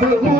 Hello.